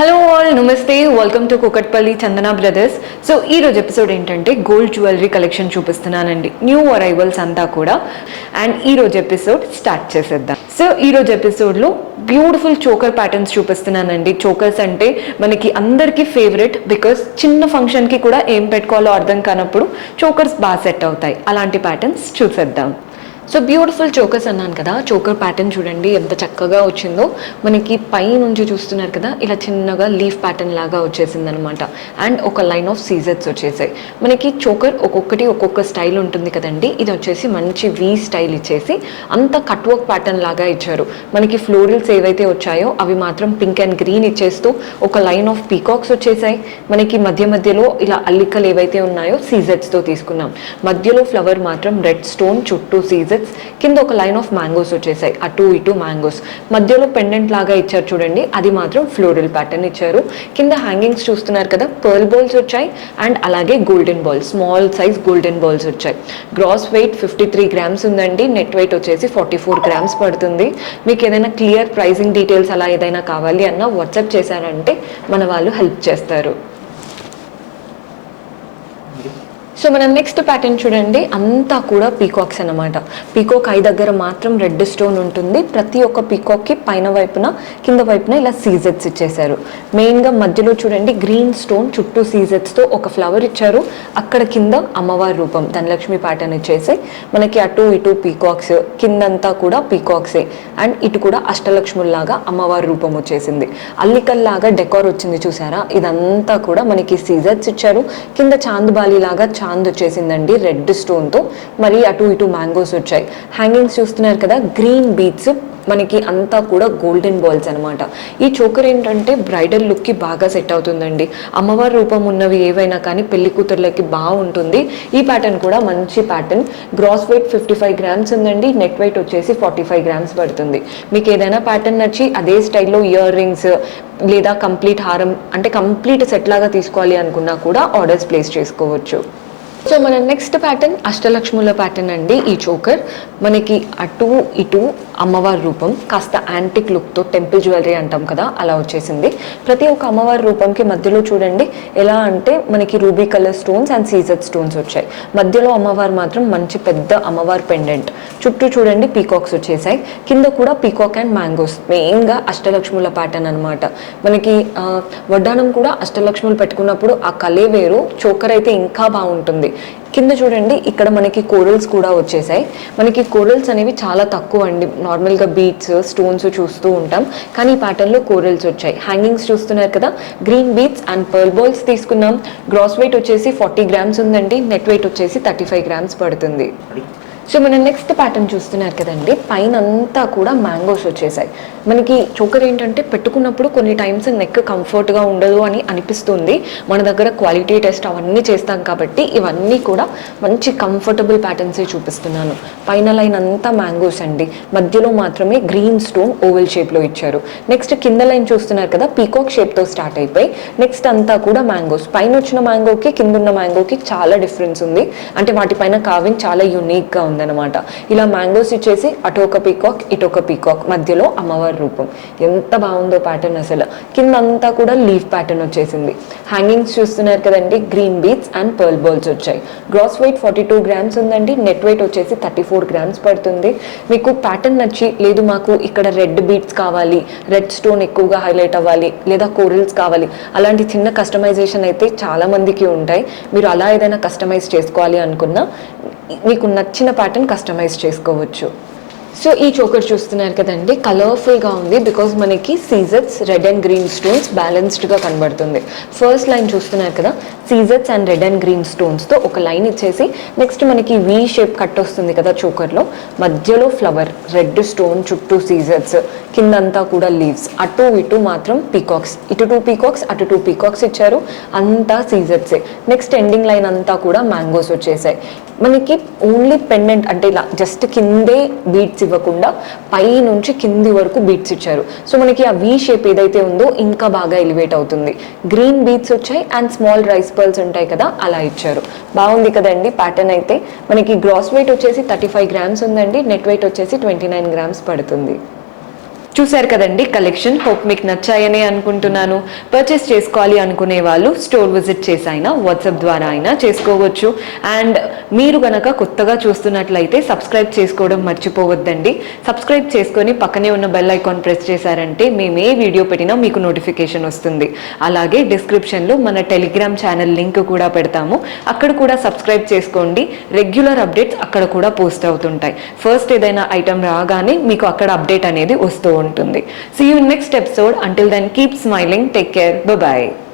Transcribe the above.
Hello all నమస్తే, welcome to Kukatpally Chandana brothers. So ఈ రోజు ఎపిసోడ్ ఏంటంటే గోల్డ్ జ్యువెలరీ కలెక్షన్ చూపిస్తున్నానండి, న్యూ అరైవల్స్ అంతా కూడా. అండ్ ఈ రోజు ఎపిసోడ్ స్టార్ట్ చేసేద్దాం. సో ఈ రోజు ఎపిసోడ్లో బ్యూటిఫుల్ చోకర్ ప్యాటర్న్స్ చూపిస్తున్నానండి. చోకర్స్ అంటే మనకి అందరికీ ఫేవరెట్, బికాస్ చిన్న ఫంక్షన్కి కూడా ఏం పెట్టుకోవాలో అర్థం కానప్పుడు చోకర్స్ బాగా సెట్ అవుతాయి. అలాంటి ప్యాటర్న్స్ చూసేద్దాం. సో బ్యూటిఫుల్ చోకర్స్ అన్నాను కదా, చోకర్ ప్యాటర్న్ చూడండి ఎంత చక్కగా వచ్చిందో. మనకి పై నుంచి చూస్తున్నారు కదా, ఇలా చిన్నగా లీఫ్ ప్యాటర్న్ లాగా వచ్చేసింది అనమాట. అండ్ ఒక లైన్ ఆఫ్ సీజర్స్ వచ్చేసాయి. మనకి చోకర్ ఒక్కొక్కటి ఒక్కొక్క స్టైల్ ఉంటుంది కదండి. ఇది వచ్చేసి మంచి వీ స్టైల్ ఇచ్చేసి అంత కట్ వర్క్ ప్యాటర్న్ లాగా ఇచ్చారు. మనకి ఫ్లోరల్స్ ఏవైతే వచ్చాయో అవి మాత్రం పింక్ అండ్ గ్రీన్ ఇచ్చేస్తూ ఒక లైన్ ఆఫ్ పీకాక్స్ వచ్చేసాయి. మనకి మధ్యలో ఇలా అల్లికలు ఏవైతే ఉన్నాయో సీజర్స్తో తీసుకున్నాం. మధ్యలో ఫ్లవర్ మాత్రం రెడ్ స్టోన్, చుట్టూ సీజర్, కింద ఒక లైన్ ఆఫ్ మ్యాంగోస్ వచ్చేసాయి, అటు ఇటు మ్యాంగోస్. మధ్యలో పెండెంట్ లాగా ఇచ్చారు చూడండి, అది మాత్రం ఫ్లోరల్ ప్యాటర్న్ ఇచ్చారు. కింద హ్యాంగింగ్స్ చూస్తున్నారు కదా, పర్ల్ బాల్స్ వచ్చాయి. అండ్ అలాగే golden balls, small size golden balls వచ్చాయి. గ్రాస్ వెయిట్ 53 గ్రామ్స్ ఉందండి, నెట్ వెయిట్ వచ్చేసి 44 గ్రామ్స్ పడుతుంది. మీకు ఏదైనా క్లియర్ ప్రైజింగ్ డీటెయిల్స్ అలా ఏదైనా కావాలి అన్నా వాట్సాప్ చేశారంటే మన వాళ్ళు హెల్ప్ చేస్తారు. సో మన నెక్స్ట్ ప్యాటర్న్ చూడండి, అంతా కూడా పీకాక్స్ అనమాట. పీకాక్ ఐ దగ్గర మాత్రం రెడ్ స్టోన్ ఉంటుంది. ప్రతి ఒక్క పీకాక్కి పైన వైపున కింద వైపున ఇలా సీజెట్స్ ఇచ్చేసారు. మెయిన్గా మధ్యలో చూడండి గ్రీన్ స్టోన్, చుట్టూ సీజెట్స్తో ఒక ఫ్లవర్ ఇచ్చారు. అక్కడ కింద అమ్మవారి రూపం ధనలక్ష్మి ప్యాటర్న్ ఇచ్చేసి మనకి అటు ఇటు పీకాక్స్, కిందంతా కూడా పీకాక్సే. అండ్ ఇటు కూడా అష్టలక్ష్ముల్లాగా అమ్మవారి రూపం వచ్చేసింది. అల్లికల్లాగా డెకార్ వచ్చింది చూసారా, ఇదంతా కూడా మనకి సీజెట్స్ ఇచ్చారు. కింద చాందుబాలి లాగా చాంద్ వచ్చేసిందండి రెడ్ స్టోన్తో. మరి అటు ఇటు మ్యాంగోస్ వచ్చాయి. హ్యాంగింగ్స్ చూస్తున్నారు కదా, గ్రీన్ బీడ్స్, మనకి అంతా కూడా గోల్డెన్ బాల్స్ అనమాట. ఈ చోకర్ ఏంటంటే బ్రైడల్ లుక్కి బాగా సెట్ అవుతుందండి. అమ్మవారి రూపం ఉన్నవి ఏవైనా కానీ పెళ్లి కూతుర్లకి బాగుంటుంది. ఈ ప్యాటర్న్ కూడా మంచి ప్యాటర్న్. గ్రాస్ వెయిట్ 55 గ్రామ్స్ ఉందండి, నెట్ వెయిట్ వచ్చేసి 45 గ్రామ్స్ పడుతుంది. మీకు ఏదైనా ప్యాటర్న్ నచ్చి అదే స్టైల్లో ఇయర్ రింగ్స్ లేదా కంప్లీట్ హారం అంటే కంప్లీట్ సెట్ లాగా తీసుకోవాలి అనుకున్నా కూడా ఆర్డర్స్ ప్లేస్ చేసుకోవచ్చు. సో మన నెక్స్ట్ ప్యాటర్న్ అష్టలక్ష్ముల ప్యాటర్న్ అండి. ఈ చోకర్ మనకి అటు ఇటు అమ్మవారి రూపం, కాస్త యాంటిక్ లుక్తో టెంపుల్ జ్యువెలరీ అంటాం కదా అలా వచ్చేసింది. ప్రతి ఒక్క అమ్మవారి రూపంకి మధ్యలో చూడండి ఎలా అంటే మనకి రూబీ కలర్ స్టోన్స్ అండ్ సీజర్ స్టోన్స్ వచ్చాయి. మధ్యలో అమ్మవారు మాత్రం మంచి పెద్ద అమ్మవారి పెండెంట్, చుట్టూ చూడండి పీకాక్స్ వచ్చేసాయి. కింద కూడా పీకాక్ అండ్ మ్యాంగోస్. మెయిన్గా అష్టలక్ష్ముల ప్యాటర్న్ అనమాట. మనకి వడ్డానం కూడా అష్టలక్ష్ములు పెట్టుకున్నప్పుడు ఆ కలే వేరు, చోకర్ అయితే ఇంకా బాగుంటుంది. కింద చూడండి ఇక్కడ మనకి కోరల్స్ కూడా వచ్చేసాయి. మనకి కోరల్స్ అనేవి చాలా తక్కువ అండి, నార్మల్గా బీడ్స్ స్టోన్స్ చూస్తూ ఉంటాం, కానీ ఈ ప్యాటర్న్లో కోరల్స్ వచ్చాయి. హ్యాంగింగ్స్ చూస్తున్నారు కదా, green beads and pearl balls తీసుకున్నాం. గ్రాస్ వెయిట్ వచ్చేసి 40 గ్రామ్స్ ఉందండి, నెట్ వెయిట్ వచ్చేసి 35 గ్రామ్స్ పడుతుంది. సో మన నెక్స్ట్ ప్యాటర్న్ చూస్తున్నారు కదండి, పైన అంతా కూడా మ్యాంగోస్ వచ్చేసాయి. మనకి చోకర్ ఏంటంటే పెట్టుకున్నప్పుడు కొన్ని టైమ్స్ నెక్ కంఫర్ట్గా ఉండదు అని అనిపిస్తుంది. మన దగ్గర క్వాలిటీ టెస్ట్ అవన్నీ చేస్తాం కాబట్టి ఇవన్నీ కూడా మంచి కంఫర్టబుల్ ప్యాటర్న్సే చూపిస్తున్నాను. పైన లైన్ అంతా మ్యాంగోస్ అండి, మధ్యలో మాత్రమే గ్రీన్ స్టోన్ ఓవెల్ షేప్లో ఇచ్చారు. నెక్స్ట్ కింద లైన్ చూస్తున్నారు కదా, పీకాక్ షేప్తో స్టార్ట్ అయిపోయి నెక్స్ట్ అంతా కూడా మ్యాంగోస్. పైన వచ్చిన మ్యాంగోకి కింద ఉన్న మ్యాంగోకి చాలా డిఫరెన్స్ ఉంది, అంటే వాటిపైన కార్వింగ్ చాలా యూనిక్గా ఉంది అనమాట. ఇలా మ్యాంగోస్ ఇచ్చేసి అటు ఒక పీకాక్ ఇటు ఒక పీకాక్, మధ్యలో అమ్మవారి రూపం. ఎంత బాగుందో ప్యాటర్న్ అసలు. కింద అంతా కూడా లీఫ్ ప్యాటర్న్ వచ్చేసింది. హ్యాంగింగ్స్ చూస్తున్నారు కదండి, green beads and pearl balls వచ్చాయి. గ్రాస్ వెయిట్ 42 గ్రామ్స్ ఉందండి, నెట్ వెయిట్ వచ్చేసి 34 గ్రామ్స్ పడుతుంది. మీకు ప్యాటర్న్ నచ్చి లేదు మాకు ఇక్కడ రెడ్ బీడ్స్ కావాలి, రెడ్ స్టోన్ ఎక్కువగా హైలైట్ అవ్వాలి, లేదా కోరల్స్ కావాలి, అలాంటి చిన్న కస్టమైజేషన్ అయితే చాలా మందికి ఉంటాయి. మీరు అలా ఏదైనా కస్టమైజ్ చేసుకోవాలి అనుకున్నా మీకు నచ్చిన ప్యాటర్న్ కస్టమైజ్ చేసుకోవచ్చు. సో ఈ చోకర్ చూస్తున్నారు కదండి, కలర్ఫుల్గా ఉంది బికాజ్ మనకి సీజర్స్ రెడ్ అండ్ గ్రీన్ స్టోన్స్ బ్యాలెన్స్డ్గా కనబడుతుంది. ఫస్ట్ లైన్ చూస్తున్నారు కదా, సీజర్స్ అండ్ రెడ్ అండ్ గ్రీన్ స్టోన్స్తో ఒక లైన్ ఇచ్చేసి నెక్స్ట్ మనకి వీ షేప్ కట్ వస్తుంది కదా చోకర్లో, మధ్యలో ఫ్లవర్ రెడ్ స్టోన్, చుట్టూ సీజర్స్, కిందంతా కూడా లీవ్స్, అటు ఇటు మాత్రం పీకాక్స్, ఇటు 2 పీకాక్స్ అటు 2 పీకాక్స్ ఇచ్చారు. అంతా సీజర్సే. నెక్స్ట్ ఎండింగ్ లైన్ అంతా కూడా మ్యాంగోస్ వచ్చేసాయి. మనకి ఓన్లీ పెండెంట్ అంటే ఇలా జస్ట్ కిందే బీడ్స్ ఇవ్వకుండా పై నుంచి కింది వరకు బీడ్స్ ఇచ్చారు. సో మనకి ఆ వీ షేప్ ఏదైతే ఉందో ఇంకా బాగా ఎలివేట్ అవుతుంది. గ్రీన్ బీడ్స్ వచ్చాయి అండ్ స్మాల్ రైస్ పర్ల్స్ ఉంటాయి కదా అలా ఇచ్చారు. బాగుంది కదండి ప్యాటర్న్ అయితే. మనకి గ్రాస్ వెయిట్ వచ్చేసి 35 గ్రామ్స్ ఉందండి, నెట్ వెయిట్ వచ్చేసి 29 గ్రామ్స్ పడుతుంది. చూశారు కదండి కలెక్షన్. హోప్ మీకు నచ్చాయనే అనుకుంటున్నాను. పర్చేస్ చేసుకోవాలి అనుకునే వాళ్ళు స్టోర్ విజిట్ చేసి అయినా వాట్సాప్ ద్వారా అయినా చేసుకోవచ్చు. అండ్ మీరు గనక కొత్తగా చూస్తున్నట్లయితే సబ్స్క్రైబ్ చేసుకోవడం మర్చిపోవద్దండి. సబ్స్క్రైబ్ చేసుకొని పక్కనే ఉన్న బెల్ ఐకాన్ ప్రెస్ చేశారంటే మేము ఏ వీడియో పెట్టినా మీకు నోటిఫికేషన్ వస్తుంది. అలాగే డిస్క్రిప్షన్లో మన టెలిగ్రామ్ ఛానల్ లింక్ కూడా పెడతాము, అక్కడ కూడా సబ్స్క్రైబ్ చేసుకోండి. రెగ్యులర్ అప్డేట్స్ అక్కడ కూడా పోస్ట్ అవుతుంటాయి. ఫస్ట్ ఏదైనా ఐటమ్ రాగానే మీకు అక్కడ అప్డేట్ అనేది వస్తూ ఉంటుంది. See you in next episode. Until then, keep smiling. Take care. Bye-bye.